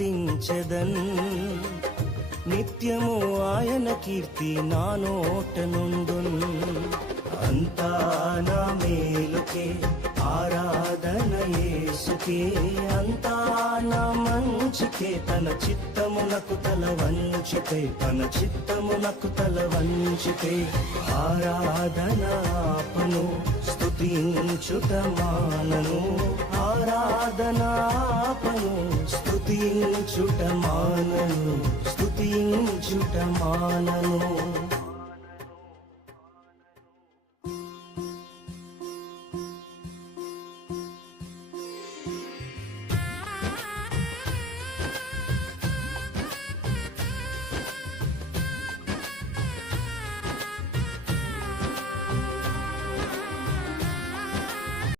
స్తుతించెదన్. నిత్యము ఆయన కీర్తి నా నోట నుండున్. అంతా నా మేలుకే ఆరాధన యేసుకే, అంతా నా మంచికే. తన చిత్తమునకు తల వంచితే, తన చిత్తమునకు తల వంచితే ఆరాధన ఆపను, స్తుతించుట మానను. ఆరాధన ఆపను, స్తుతించుట మానను, స్తుతించుట మానను.